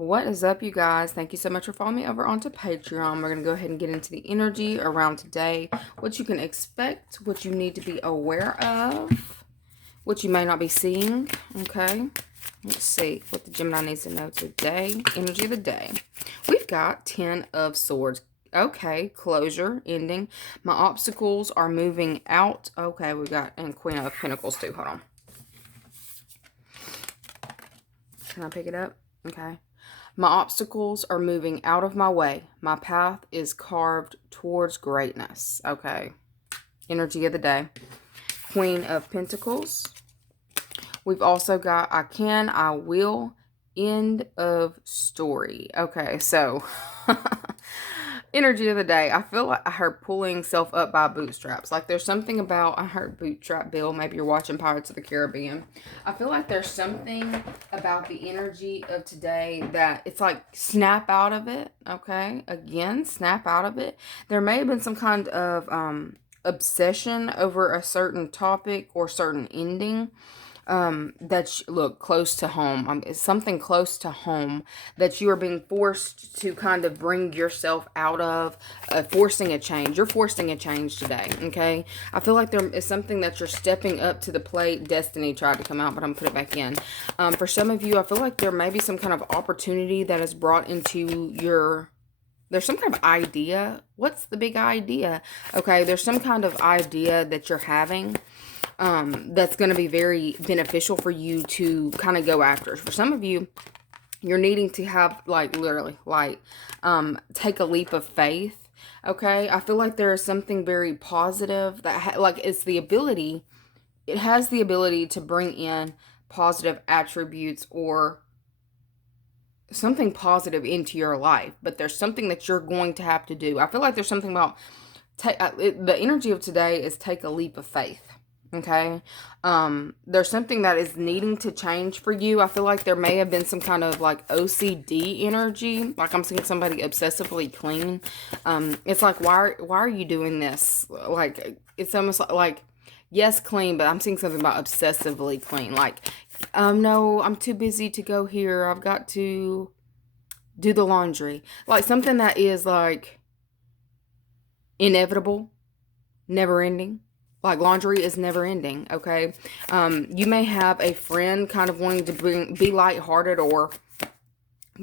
What is up, you guys? Thank you so much for following me over onto Patreon. We're going to go ahead and get into the energy around today, what you can expect, what you need to be aware of, what you may not be seeing, okay? Let's see what the Gemini needs to know today. Energy of the day. We've got 10 of Swords. Okay, closure, ending. My obstacles are moving out. Okay, we got, and Queen of Pentacles too. Hold on. Can I pick it up? Okay. My obstacles are moving out of my way. My path is carved towards greatness. Okay. Energy of the day. Queen of Pentacles. We've also got I can, I will, end of story. Okay, so energy of the day. I feel like I heard pulling self up by bootstraps. Like there's something about, I heard bootstrap Bill. Maybe you're watching Pirates of the Caribbean. I feel like there's something about the energy of today that it's like snap out of it. Okay, again, snap out of it. There may have been some kind of obsession over a certain topic or certain ending. That's look close to home. It's something close to home that you are being forced to kind of bring yourself out of, forcing a change. You're forcing a change today, okay? I feel like there is something that you're stepping up to the plate. Destiny tried to come out, but I'm put it back in. For some of you, I feel like there may be some kind of opportunity that is brought into your... There's some kind of idea. What's the big idea? Okay, there's some kind of idea that you're having that's going to be very beneficial for you to kind of go after. For some of you, you're needing to have, like, literally, like, take a leap of faith, okay? I feel like there is something very positive that, like, it's the ability, it has the ability to bring in positive attributes or something positive into your life, but there's something that you're going to have to do. I feel like there's something about, the energy of today is take a leap of faith. Okay, there's something that is needing to change for you. I feel like there may have been some kind of like OCD energy. Like I'm seeing somebody obsessively clean. It's like, why are you doing this? Like, it's almost like yes, clean, but I'm seeing something about obsessively clean. Like, no, I'm too busy to go here. I've got to do the laundry. Like something that is like inevitable, never ending. Like laundry is never ending, okay? You may have a friend kind of wanting to be lighthearted or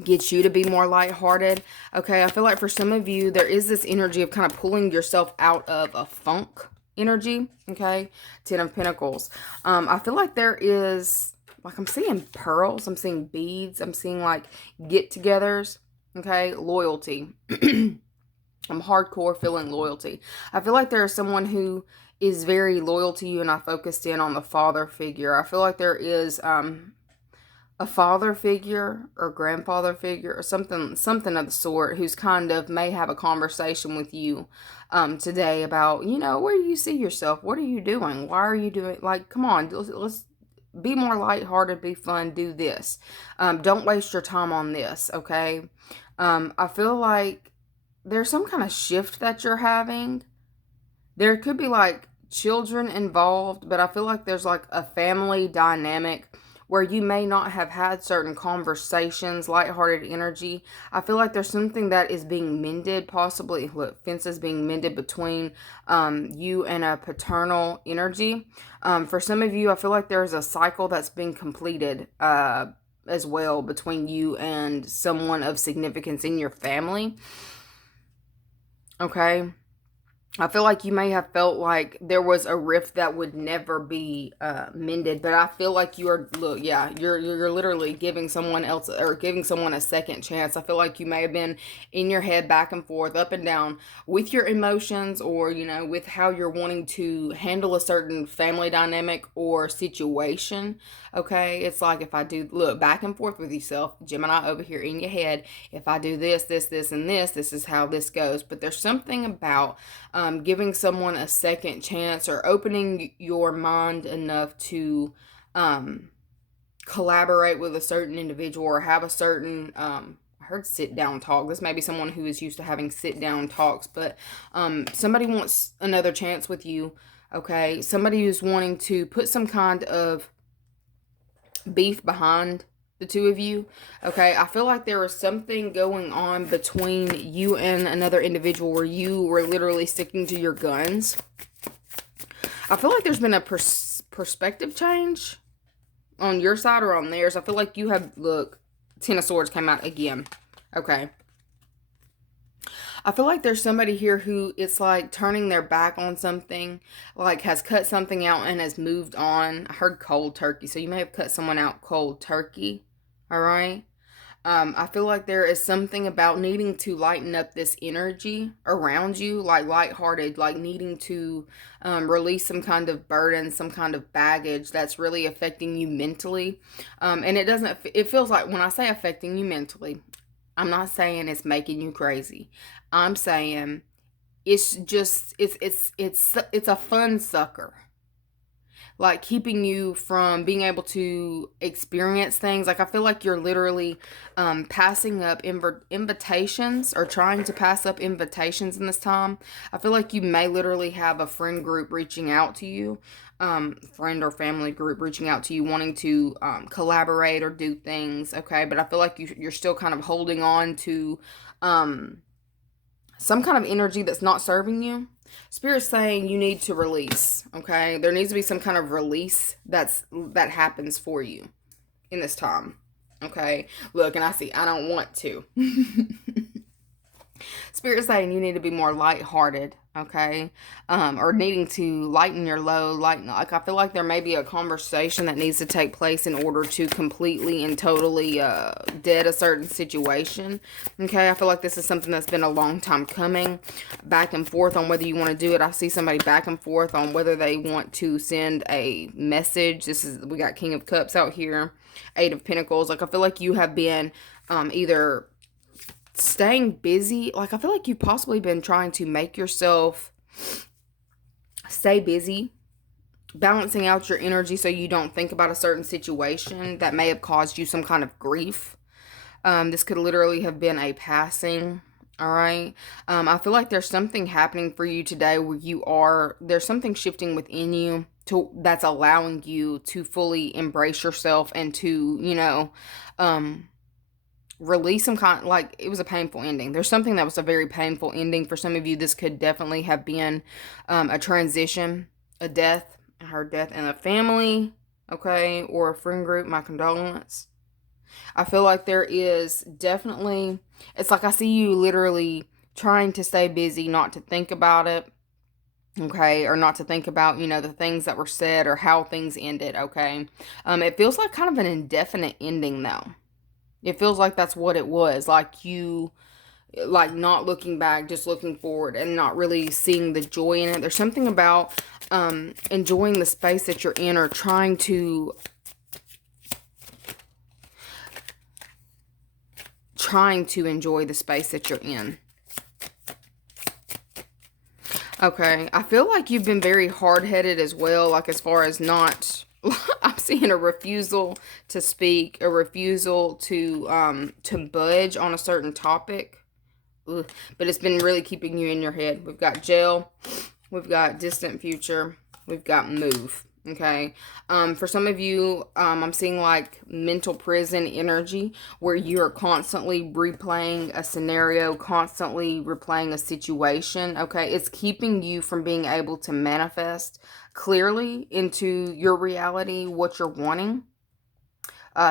get you to be more lighthearted, okay? I feel like for some of you, there is this energy of kind of pulling yourself out of a funk energy, okay? 10 of Pentacles. I feel like there is, like I'm seeing pearls, I'm seeing beads, I'm seeing like get-togethers, okay? Loyalty. I'm hardcore feeling loyalty. I feel like there is someone who is very loyal to you, and I focused in on the father figure. I feel like there is a father figure or grandfather figure or something of the sort who's kind of may have a conversation with you today about, you know, where do you see yourself? What are you doing? Why are you doing? Like, come on, let's be more lighthearted, be fun, do this. Don't waste your time on this, okay? I feel like there's some kind of shift that you're having. There could be like children involved, but I feel like there's like a family dynamic where you may not have had certain conversations, lighthearted energy. I feel like there's something that is being mended, possibly, look, fences being mended between you and a paternal energy. For some of you, I feel like there's a cycle that's being completed as well between you and someone of significance in your family. Okay. I feel like you may have felt like there was a rift that would never be mended, but I feel like you are, look, yeah, you're literally giving someone else or giving someone a second chance. I feel like you may have been in your head back and forth, up and down with your emotions, or, you know, with how you're wanting to handle a certain family dynamic or situation. Okay, it's like, if I do, look, back and forth with yourself, Gemini over here in your head, if I do this, and this is how this goes. But there's something about giving someone a second chance or opening your mind enough to collaborate with a certain individual or have a certain, I heard sit down talk. This may be someone who is used to having sit down talks, but somebody wants another chance with you, okay? Somebody who's wanting to put some kind of beef behind the two of you. Okay, I feel like there was something going on between you and another individual where you were literally sticking to your guns. I feel like there's been a perspective change on your side or on theirs. I feel like you have, look, Ten of Swords came out again. Okay. I feel like there's somebody here who it's like turning their back on something, like has cut something out and has moved on. I heard cold turkey, so you may have cut someone out cold turkey. All right. I feel like there is something about needing to lighten up this energy around you, like lighthearted, like needing to release some kind of burden, some kind of baggage that's really affecting you mentally. And it feels like when I say affecting you mentally, I'm not saying it's making you crazy. I'm saying it's just, it's a fun sucker, like keeping you from being able to experience things. Like I feel like you're literally passing up invitations, or trying to pass up invitations in this time. I feel like you may literally have a friend group reaching out to you, friend or family group reaching out to you, wanting to collaborate or do things. Okay, but I feel like you're still kind of holding on to some kind of energy that's not serving you. Spirit's saying you need to release, okay? There needs to be some kind of release that happens for you in this time, okay? Look, and I don't want to. Spirit's saying you need to be more lighthearted, okay? Or needing to lighten your load. Like I feel like there may be a conversation that needs to take place in order to completely and totally dead a certain situation, okay? I feel like this is something that's been a long time coming, back and forth on whether you want to do it. I see somebody back and forth on whether they want to send a message. We got King of Cups out here, Eight of Pentacles. Like I feel like you have been either staying busy. Like I feel like you've possibly been trying to make yourself stay busy, balancing out your energy so you don't think about a certain situation that may have caused you some kind of grief. This could literally have been a passing. All right. I feel like there's something happening for you today where there's something shifting within you that's allowing you to fully embrace yourself and to, release some kind, like it was a painful ending. There's something that was a very painful ending. For some of you, this could definitely have been a transition, a death. I heard death in a family, okay, or a friend group. My condolence. I feel like there is definitely, it's like I see you literally trying to stay busy, not to think about it, okay, or not to think about, the things that were said or how things ended, okay. It feels like kind of an indefinite ending, though. It feels like that's what it was. Like you, like not looking back, just looking forward and not really seeing the joy in it. There's something about enjoying the space that you're in, or trying to enjoy the space that you're in. Okay, I feel like you've been very hard-headed as well, like as far as not... I'm seeing a refusal to speak, a refusal to budge on a certain topic. Ugh. But it's been really keeping you in your head. We've got jail, we've got distant future, we've got move. Okay. For some of you, I'm seeing like mental prison energy where you're constantly replaying a scenario, constantly replaying a situation. Okay. It's keeping you from being able to manifest clearly into your reality what you're wanting.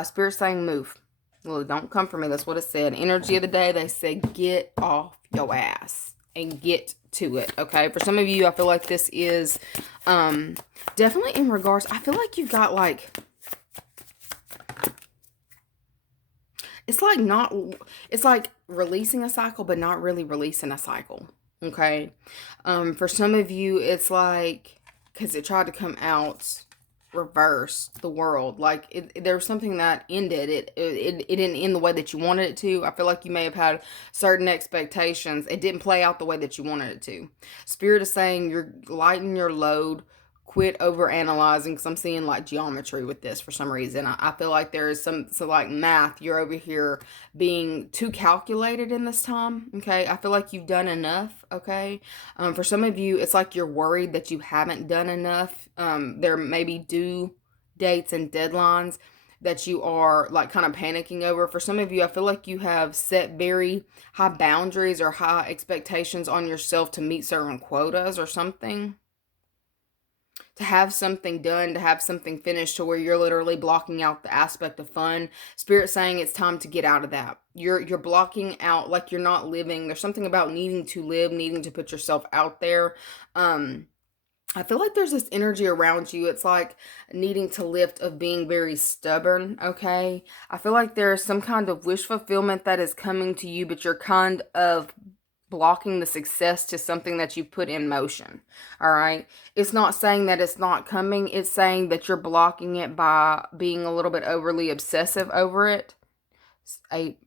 Spirit saying move. Well, don't come for me. That's what it said. Energy of the day, they said get off your ass and get to it. Okay. For some of you, I feel like this is definitely in regards, I feel like you've got like, it's like releasing a cycle, but not really releasing a cycle. Okay. For some of you, it's like, because it tried to come out reverse, the world. Like there was something that ended. It didn't end the way that you wanted it to. I feel like you may have had certain expectations. It didn't play out the way that you wanted it to. Spirit is saying you're lightening your load. Quit over analyzing, because I'm seeing like geometry with this for some reason. I feel like there is so like math. You're over here being too calculated in this time. Okay. I feel like you've done enough. Okay. For some of you, it's like you're worried that you haven't done enough. There may be due dates and deadlines that you are like kind of panicking over. For some of you, I feel like you have set very high boundaries or high expectations on yourself to meet certain quotas or something. To have something done, to have something finished to where you're literally blocking out the aspect of fun. Spirit saying it's time to get out of that. You're blocking out, like you're not living. There's something about needing to live, needing to put yourself out there. I feel like there's this energy around you. It's like needing to lift of being very stubborn, okay? I feel like there's some kind of wish fulfillment that is coming to you, but you're kind of blocking the success to something that you put in motion. All right. It's not saying that it's not coming. It's saying that you're blocking it by being a little bit overly obsessive over it. 8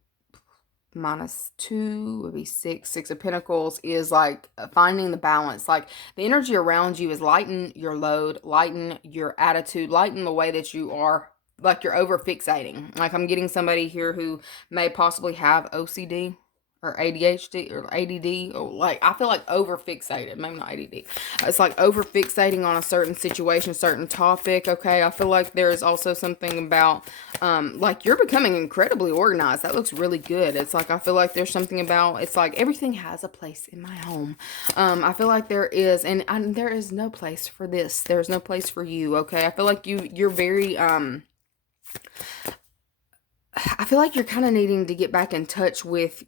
minus 2 would be 6. 6 of Pentacles is like finding the balance. Like the energy around you is lighten your load, lighten your attitude, lighten the way that you are. Like you're over fixating. Like I'm getting somebody here who may possibly have OCD or ADHD or ADD, or like I feel like over fixated, maybe not ADD. It's like over fixating on a certain situation, certain topic. Okay, I feel like there is also something about like you're becoming incredibly organized. That looks really good. It's like I feel like there's something about, it's like everything has a place in my home. I feel like there is, and there is no place for this. There's no place for you. Okay, I feel like you're very I feel like you're kind of needing to get back in touch with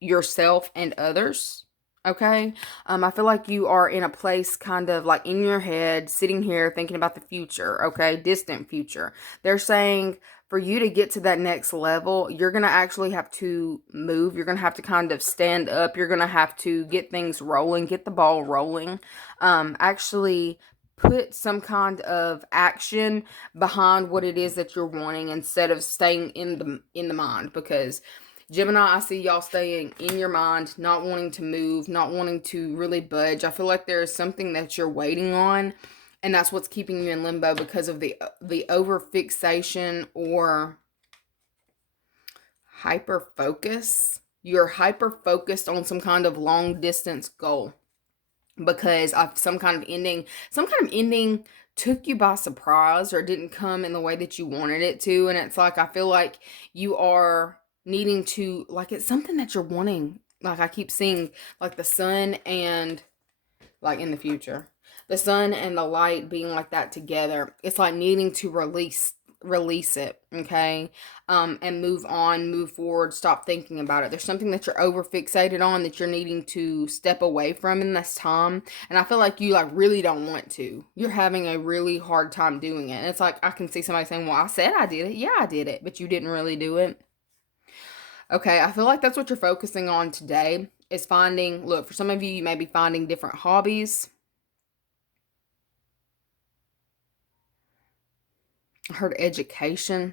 yourself and others. Okay. I feel like you are in a place kind of like in your head, sitting here thinking about the future. Okay. Distant future. They're saying for you to get to that next level, you're going to actually have to move. You're going to have to kind of stand up. You're going to have to get things rolling, get the ball rolling. Actually put some kind of action behind what it is that you're wanting instead of staying in the mind, because Gemini, I see y'all staying in your mind, not wanting to move, not wanting to really budge. I feel like there is something that you're waiting on, and that's what's keeping you in limbo because of the over fixation or hyper focus. You're hyper focused on some kind of long distance goal because of some kind of ending took you by surprise or didn't come in the way that you wanted it to. And it's like I feel like you are needing to, like, it's something that you're wanting. Like I keep seeing like the sun and, like, in the future, the sun and the light being like that together. It's like needing to release it, okay? And move on, move forward, stop thinking about it. There's something that you're over fixated on that you're needing to step away from in this time. And I feel like you like really don't want to. You're having a really hard time doing it. And it's like I can see somebody saying, well, I said I did it. Yeah, I did it, but you didn't really do it. Okay, I feel like that's what you're focusing on today, is finding, look, for some of you, you may be finding different hobbies. I heard education.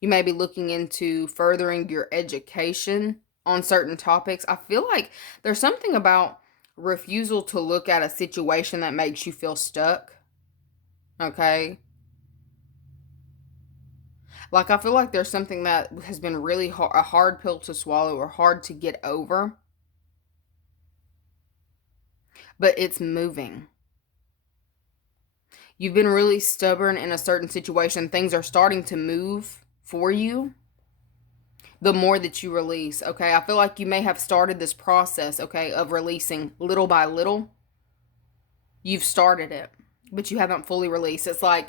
You may be looking into furthering your education on certain topics. I feel like there's something about refusal to look at a situation that makes you feel stuck. Okay? Like, I feel like there's something that has been really a hard pill to swallow or hard to get over. But it's moving. You've been really stubborn in a certain situation. Things are starting to move for you the more that you release. Okay, I feel like you may have started this process, okay, of releasing little by little. You've started it, but you haven't fully released. It's like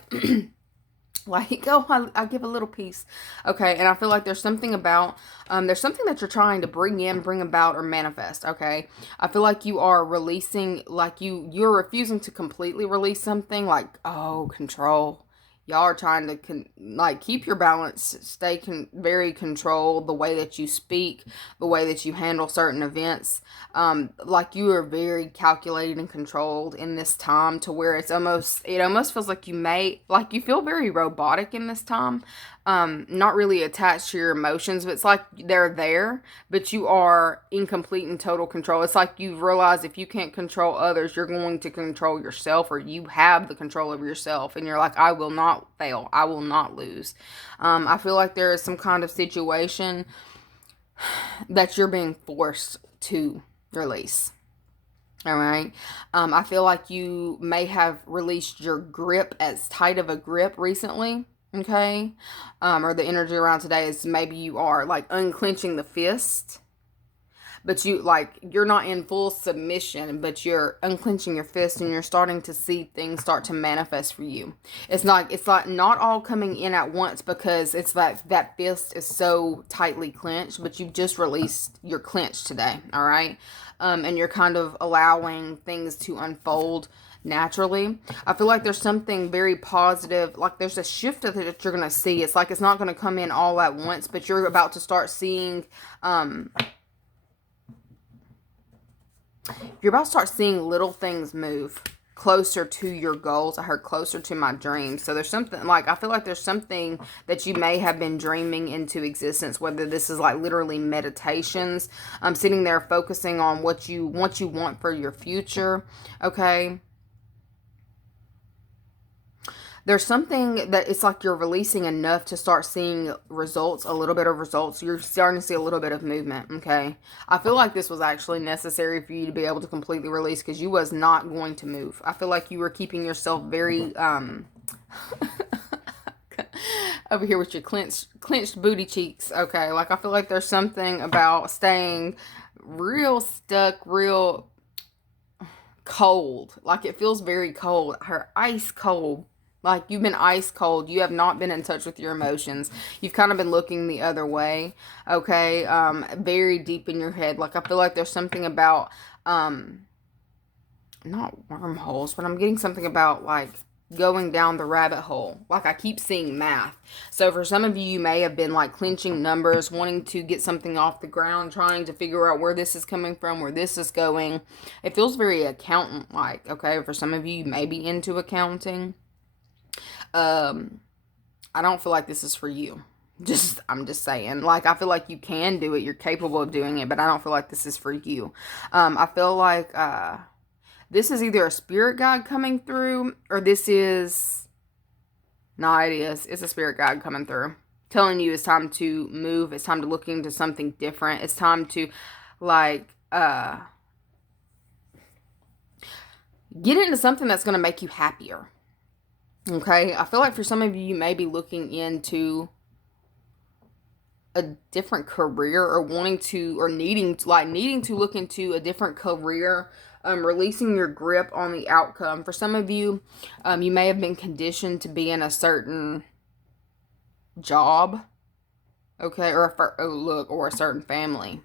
like, oh, I give a little piece. Okay, and I feel like there's something about, there's something that you're trying to bring about, or manifest, okay? I feel like you are releasing, like you're refusing to completely release something, like, oh, control. Y'all are trying to, like, keep your balance, stay very controlled, the way that you speak, the way that you handle certain events. Like, you are very calculated and controlled in this time, to where it almost feels like you feel very robotic in this time. Not really attached to your emotions, but it's like they're there, but you are in complete and total control. It's like you realize if you can't control others, you're going to control yourself, or you have the control over yourself, and you're like, I will not fail. I will not lose. I feel like there is some kind of situation that you're being forced to release. All right. I feel like you may have released your grip, as tight of a grip recently. Okay? Or the energy around today is maybe you are like unclenching the fist. But you're not in full submission, but you're unclenching your fist and you're starting to see things start to manifest for you. It's like not all coming in at once, because it's like that fist is so tightly clenched, but you've just released your clench today, all right? And you're kind of allowing things to unfold naturally. I feel like there's something very positive, like there's a shift that you're going to see. It's like it's not going to come in all at once, but you're about to start seeing you're about to start seeing little things move closer to your goals. I heard closer to my dreams. So there's something, like, I feel like there's something that you may have been dreaming into existence, whether this is like literally meditations, sitting there focusing on what you want for your future. Okay. There's something that it's like you're releasing enough to start seeing results, a little bit of results. You're starting to see a little bit of movement, okay? I feel like this was actually necessary for you to be able to completely release, because you was not going to move. I feel like you were keeping yourself very, over here with your clenched booty cheeks, okay? Like, I feel like there's something about staying real stuck, real cold. Like, it feels very cold. Her ice cold. Like, you've been ice cold. You have not been in touch with your emotions. You've kind of been looking the other way, okay? Very deep in your head. Like, I feel like there's something about, not wormholes, but I'm getting something about, like, going down the rabbit hole. Like, I keep seeing math. So, for some of you, you may have been, like, clenching numbers, wanting to get something off the ground, trying to figure out where this is coming from, where this is going. It feels very accountant-like, okay? For some of you, you may be into accounting. I don't feel like this is for you. I'm just saying. Like, I feel like you can do it. You're capable of doing it, but I don't feel like this is for you. I feel like, this is either a spirit guide coming through, or this is, no, it is. It's a spirit guide coming through. Telling you it's time to move. It's time to look into something different. It's time to, like, get into something that's going to make you happier. Okay, I feel like for some of you, you may be looking into a different career, or needing to look into a different career, releasing your grip on the outcome. For some of you, you may have been conditioned to be in a certain job, okay, or a certain family.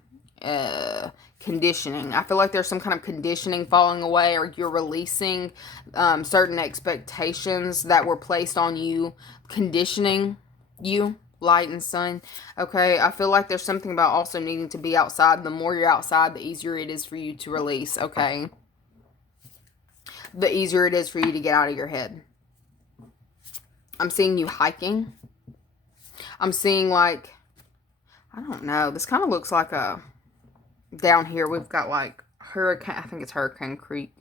Conditioning. I feel like there's some kind of conditioning falling away, or you're releasing certain expectations that were placed on you, conditioning you, light and sun. Okay, I feel like there's something about also needing to be outside. The more you're outside, the easier it is for you to release, okay? The easier it is for you to get out of your head. I'm seeing you hiking. I'm seeing, like, I don't know, this kind of looks like a, down here we've got like I think it's Hurricane Creek.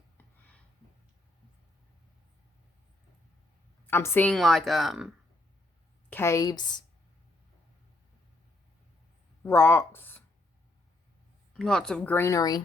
I'm seeing like caves, rocks, lots of greenery,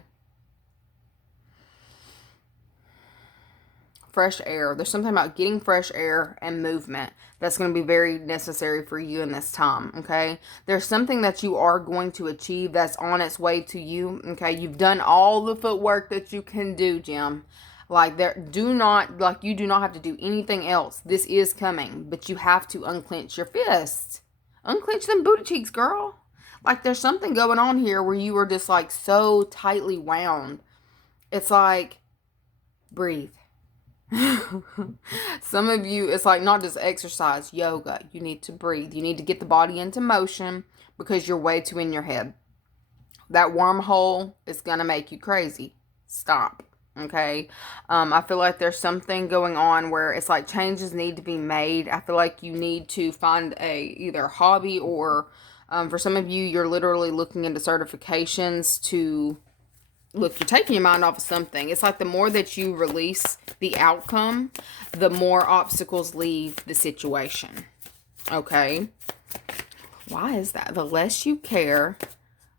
fresh air. There's something about getting fresh air and movement that's going to be very necessary for you in this time, okay? There's something that you are going to achieve that's on its way to you, okay? You've done all the footwork that you can do, Jim. Like, you do not have to do anything else. This is coming, but you have to unclench your fists. Unclench them booty cheeks, girl. Like, there's something going on here where you are just, like, so tightly wound. It's like, breathe. Some of you, it's like not just exercise, yoga. You need to breathe. You need to get the body into motion, because you're way too in your head. That wormhole is going to make you crazy. Stop. Okay? I feel like there's something going on where it's like changes need to be made. I feel like you need to find either hobby, or for some of you, you're literally looking into certifications to... Look, you're taking your mind off of something. It's like the more that you release the outcome, the more obstacles leave the situation. Okay? Why is that? The less you care.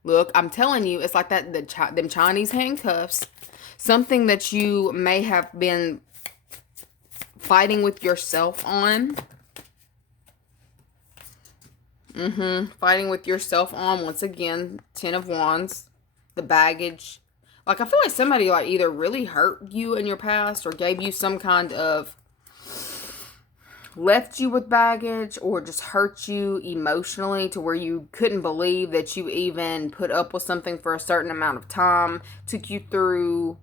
Look, I'm telling you, it's like that, them Chinese handcuffs. Something that you may have been fighting with yourself on. Fighting with yourself on, once again, 10 of Wands. The baggage. Like, I feel like somebody, like, either really hurt you in your past or gave you some kind of, left you with baggage or just hurt you emotionally to where you couldn't believe that you even put up with something for a certain amount of time, took you through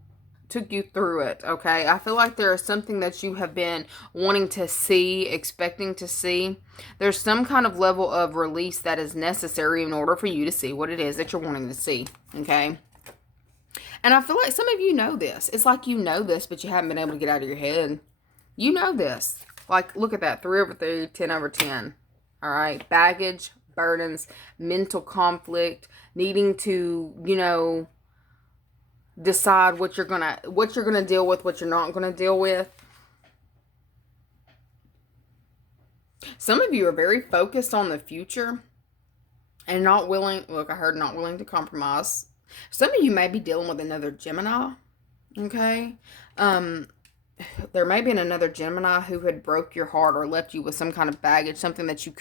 it. Okay, I feel like there is something that you have been wanting to see, expecting to see. There's some kind of level of release that is necessary in order for you to see what it is that you're wanting to see. Okay, and I feel like some of you know this. It's like you know this, but you haven't been able to get out of your head. You know this. Like, look at that. 3 over 3, 10 over 10. All right. Baggage, burdens, mental conflict, needing to, decide what you're gonna deal with, what you're not gonna deal with. Some of you are very focused on the future and not willing. Look, I heard not willing to compromise. Some of you may be dealing with another Gemini. Okay. There may be another Gemini who had broke your heart or left you with some kind of baggage, something that you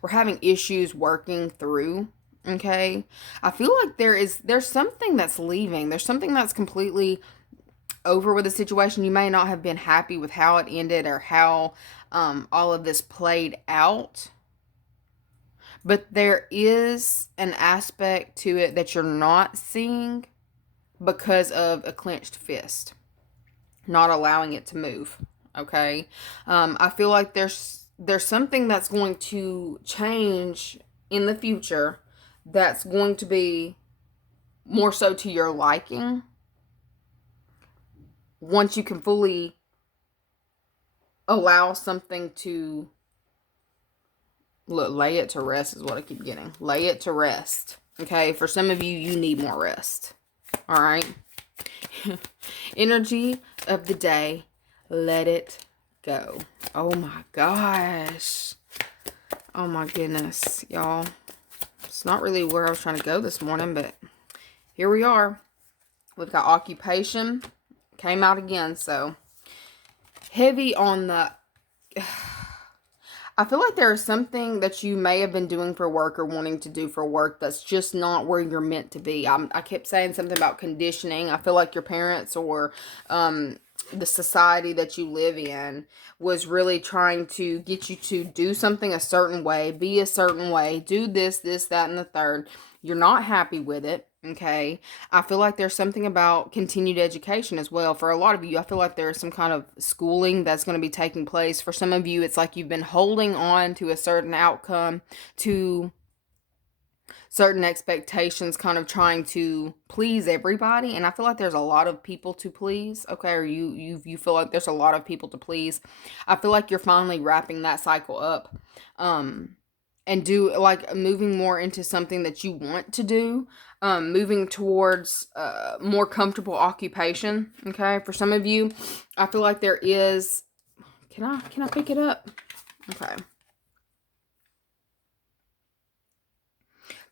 were having issues working through. Okay. I feel like there's something that's leaving. There's something that's completely over with the situation. You may not have been happy with how it ended or how all of this played out. But there is an aspect to it that you're not seeing because of a clenched fist. Not allowing it to move. Okay. I feel like there's something that's going to change in the future that's going to be more so to your liking once you can fully allow something to lay it to rest is what I keep getting. Lay it to rest. Okay. For some of you, you need more rest. All right. Energy of the day, let it go. Oh my gosh. Oh my goodness, y'all. It's not really where I was trying to go this morning, but here we are. We've got occupation. Came out again, so heavy on the... I feel like there is something that you may have been doing for work or wanting to do for work that's just not where you're meant to be. I kept saying something about conditioning. I feel like your parents or the society that you live in was really trying to get you to do something a certain way, be a certain way, do this, that, and the third. You're not happy with it. Okay. I feel like there's something about continued education as well. For a lot of you, I feel like there's some kind of schooling that's going to be taking place. For some of you, it's like you've been holding on to a certain outcome, to certain expectations, kind of trying to please everybody. And I feel like there's a lot of people to please. Okay. Or you feel like there's a lot of people to please. I feel like you're finally wrapping that cycle up. And do like moving more into something that you want to do, moving towards more comfortable occupation. Okay, for some of you, I feel like there is. Can I pick it up? Okay.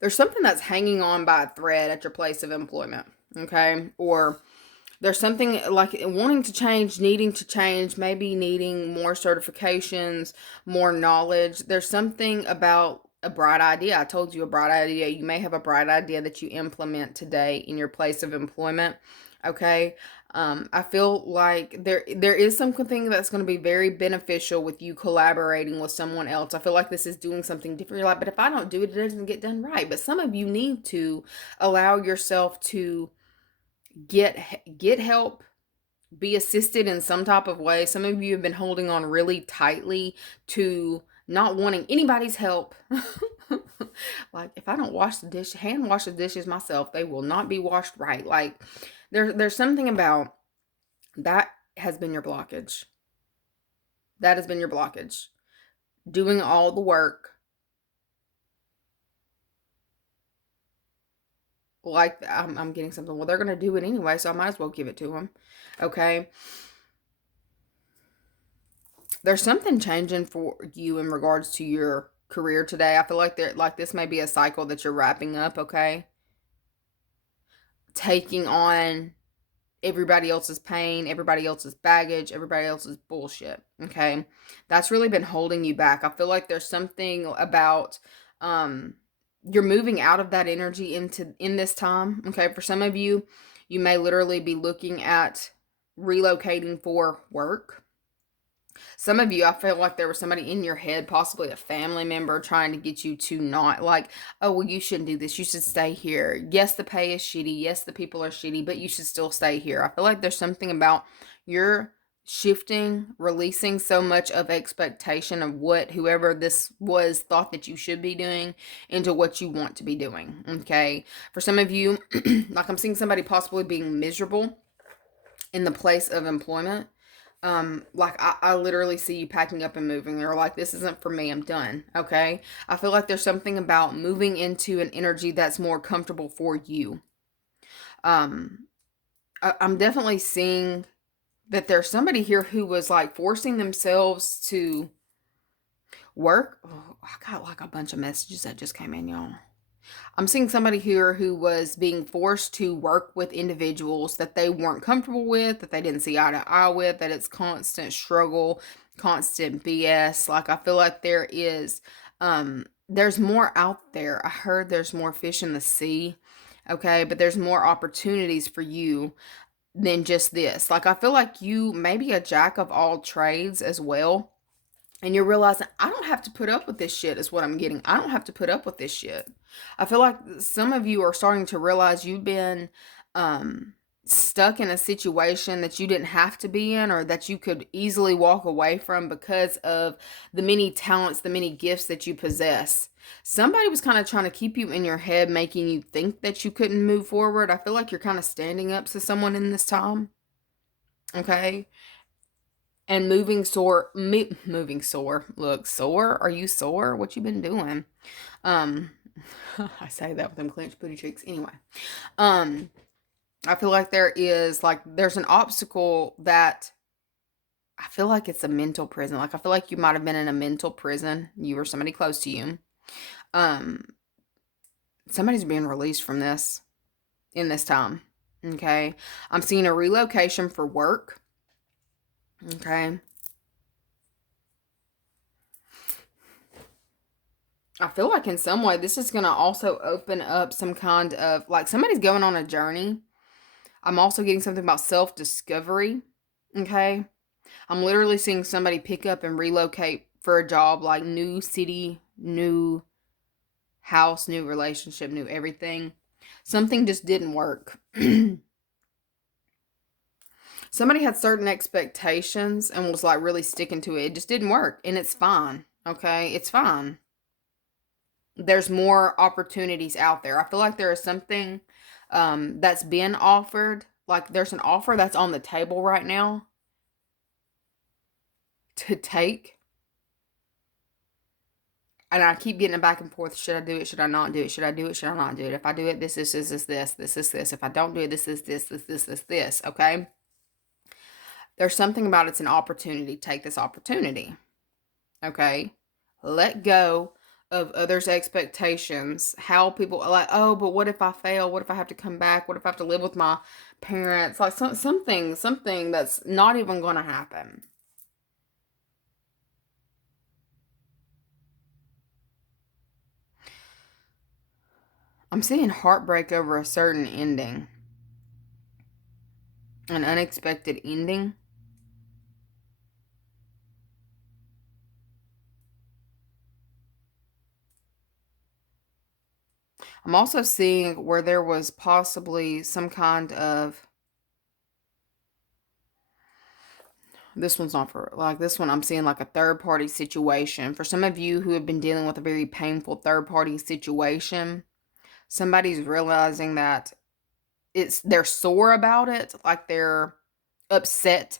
There's something that's hanging on by a thread at your place of employment. Okay, or there's something like wanting to change, needing to change, maybe needing more certifications, more knowledge. There's something about a bright idea. I told you a bright idea. You may have a bright idea that you implement today in your place of employment. Okay. I feel like there is something that's going to be very beneficial with you collaborating with someone else. I feel like this is doing something different. You're like, but if I don't do it, it doesn't get done right. But some of you need to allow yourself to get help, be assisted in some type of way. Some of you have been holding on really tightly to not wanting anybody's help. Like, if I don't hand wash the dishes myself, they will not be washed right. Like, there's something about that has been your blockage. That has been your blockage. Doing all the work. Like, I'm getting something. Well, they're going to do it anyway, so I might as well give it to them. Okay. There's something changing for you in regards to your career today. I feel like this may be a cycle that you're wrapping up. Okay. Taking on everybody else's pain, everybody else's baggage, everybody else's bullshit. Okay. That's really been holding you back. I feel like there's something about You're moving out of that energy in this time. Okay. For some of you, you may literally be looking at relocating for work. Some of you, I feel like there was somebody in your head, possibly a family member, trying to get you to not, like, oh, well, you shouldn't do this. You should stay here. Yes, the pay is shitty. Yes, the people are shitty, but you should still stay here. I feel like there's something about your shifting, releasing so much of expectation of what whoever this was thought that you should be doing into what you want to be doing. Okay. For some of you, like I'm seeing somebody possibly being miserable in the place of employment. Like I literally see you packing up and moving. They're like, this isn't for me. I'm done. Okay. I feel like there's something about moving into an energy that's more comfortable for you. I'm definitely seeing that there's somebody here who was like forcing themselves to work. Oh, I got like a bunch of messages that just came in, y'all. I'm seeing somebody here who was being forced to work with individuals that they weren't comfortable with, that they didn't see eye to eye with, that it's constant struggle, constant BS. Like, I feel like there's more out there. I heard there's more fish in the sea. Okay. But there's more opportunities for you than just this. Like, I feel like you may be a jack of all trades as well. And you're realizing, I don't have to put up with this shit, is what I'm getting. I don't have to put up with this shit. I feel like some of you are starting to realize you've been stuck in a situation that you didn't have to be in, or that you could easily walk away from because of the many talents, the many gifts that you possess. Somebody was kind of trying to keep you in your head, making you think that you couldn't move forward. I feel like you're kind of standing up to someone in this time. Okay. And moving sore. Look, sore? Are you sore? What you been doing? I say that with them clenched booty cheeks. Anyway, I feel like there's an obstacle that I feel like it's a mental prison. Like, I feel like you might have been in a mental prison. You or somebody close to you. Somebody's being released from this in this time. Okay. I'm seeing a relocation for work. Okay. I feel like in some way this is going to also open up some kind of, like, somebody's going on a journey. I'm also getting something about self-discovery. Okay. I'm literally seeing somebody pick up and relocate for a job, like new city, new house, new relationship, new everything. Something just didn't work. Somebody had certain expectations and was like really sticking to it. It just didn't work, and it's fine. Okay. It's fine. There's more opportunities out there. I feel like there is something that's been offered. Like, there's an offer that's on the table right now to take. And I keep getting it back and forth. Should I do it? Should I not do it? Should I do it? Should I not do it? If I do it, this is this. This is this. If I don't do it, this is this. Okay? There's something about it's an opportunity. Take this opportunity. Okay? Let go of others' expectations. How people are like, oh, but what if I fail? What if I have to come back? What if I have to live with my parents? Like, something that's not even going to happen. I'm seeing heartbreak over a certain ending. An unexpected ending. I'm also seeing where there was possibly some kind of, this one's not for, like, this one I'm seeing like a third party situation. For some of you who have been dealing with a very painful third party situation, somebody's realizing that they're sore about it, like they're upset,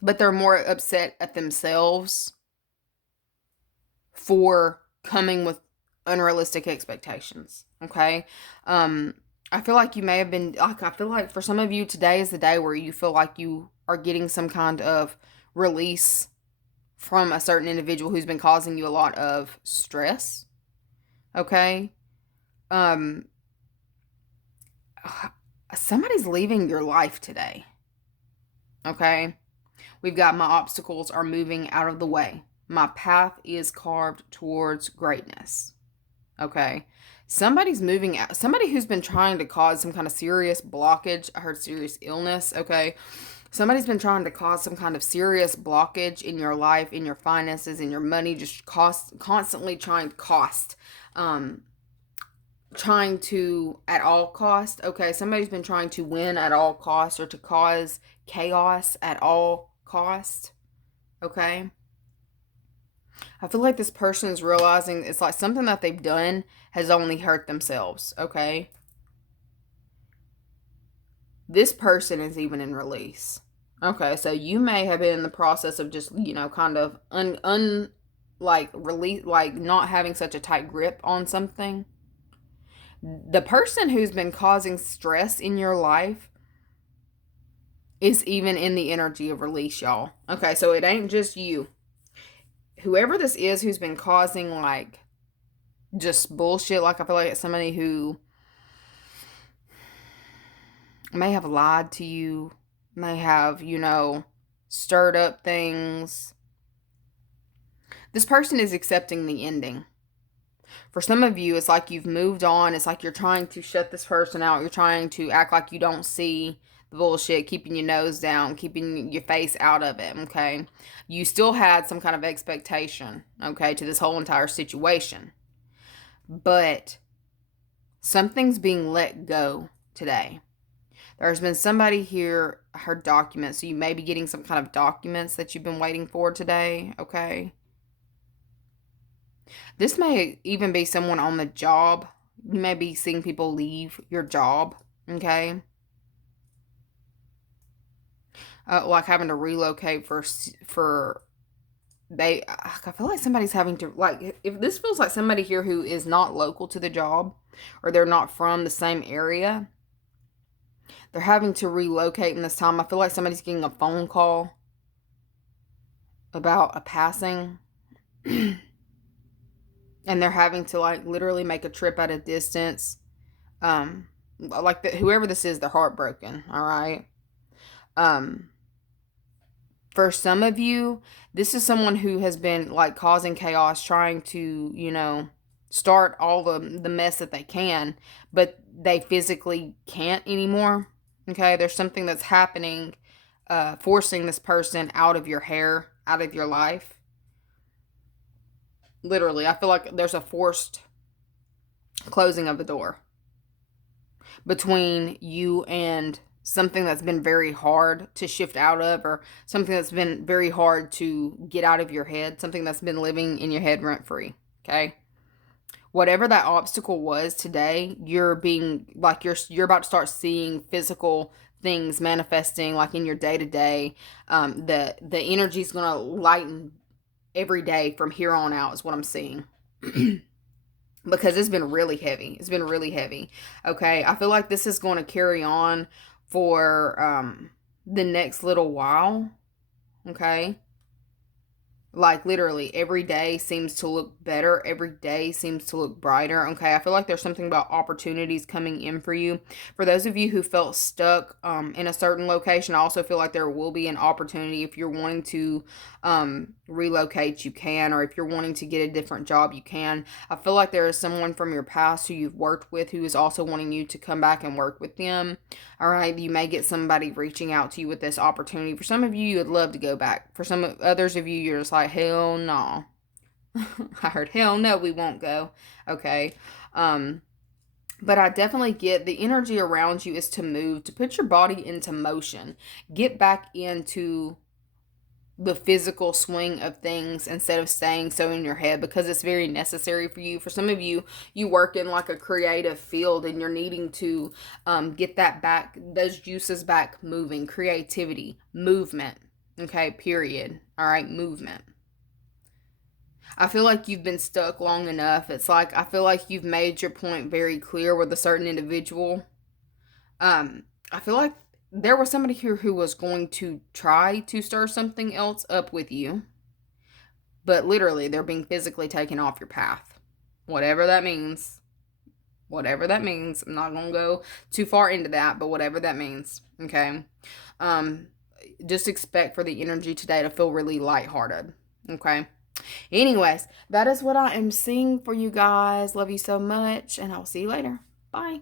but they're more upset at themselves for coming with unrealistic expectations. Okay. I feel like you may have been, like, I feel like for some of you, today is the day where you feel like you are getting some kind of release from a certain individual who's been causing you a lot of stress. Okay. Somebody's leaving your life today. Okay. We've got my obstacles are moving out of the way. My path is carved towards greatness. Okay. Somebody's moving out. Somebody who's been trying to cause some kind of serious blockage. I heard serious illness. Okay. Somebody's been trying to cause some kind of serious blockage in your life, in your finances, in your money, just constantly trying to at all cost. Okay, somebody's been trying to win at all cost or to cause chaos at all cost. Okay. I feel like this person is realizing it's like something that they've done has only hurt themselves. Okay. This person is even in release. Okay, so you may have been in the process of just, kind of like release, like not having such a tight grip on something. The person who's been causing stress in your life is even in the energy of release, y'all. Okay, so it ain't just you. Whoever this is who's been causing like just bullshit, like I feel like it's somebody who may have lied to you, may have, stirred up things. This person is accepting the ending. For some of you, it's like you've moved on. It's like you're trying to shut this person out. You're trying to act like you don't see the bullshit, keeping your nose down, keeping your face out of it, okay? You still had some kind of expectation, okay, to this whole entire situation. But something's being let go today. There's been somebody here, I heard documents, so you may be getting some kind of documents that you've been waiting for today, okay? This may even be someone on the job. You may be seeing people leave your job, okay? Like having to relocate I feel like somebody's having to, like, if this feels like somebody here who is not local to the job or they're not from the same area, they're having to relocate in this time. I feel like somebody's getting a phone call about a passing. And they're having to like literally make a trip at a distance. Whoever this is, they're heartbroken. All right. For some of you, this is someone who has been like causing chaos, trying to, start all the mess that they can, but they physically can't anymore. Okay. There's something that's happening, forcing this person out of your hair, out of your life. Literally, I feel like there's a forced closing of the door between you and something that's been very hard to shift out of, or something that's been very hard to get out of your head, something that's been living in your head rent free. Okay. Whatever that obstacle was today, you're about to start seeing physical things manifesting like in your day to day. The energy's gonna lighten every day from here on out is what I'm seeing. Because it's been really heavy. It's been really heavy. Okay. I feel like this is going to carry on for the next little while. Okay. Like literally every day seems to look better. Every day seems to look brighter. Okay. I feel like there's something about opportunities coming in for you. For those of you who felt stuck in a certain location, I also feel like there will be an opportunity. If you're wanting to relocate, you can. Or if you're wanting to get a different job, you can. I feel like there is someone from your past who you've worked with who is also wanting you to come back and work with them. All right. You may get somebody reaching out to you with this opportunity. For some of you, you would love to go back. For some others of you, you're just like, hell no. I heard hell no, we won't go. Okay. But I definitely get the energy around you is to move, to put your body into motion. Get back into the physical swing of things instead of staying so in your head, because it's very necessary for you. For some of you, you work in like a creative field and you're needing to get that back, those juices back moving. Creativity, movement. Okay, period. All right, movement. I feel like you've been stuck long enough. It's like, I feel like you've made your point very clear with a certain individual. I feel like there was somebody here who was going to try to stir something else up with you. But literally, they're being physically taken off your path. Whatever that means. Whatever that means. I'm not going to go too far into that, but whatever that means. Okay? Just expect for the energy today to feel really lighthearted. Okay? Anyways, that is what I am seeing for you guys. Love you so much, and I will see you later. Bye.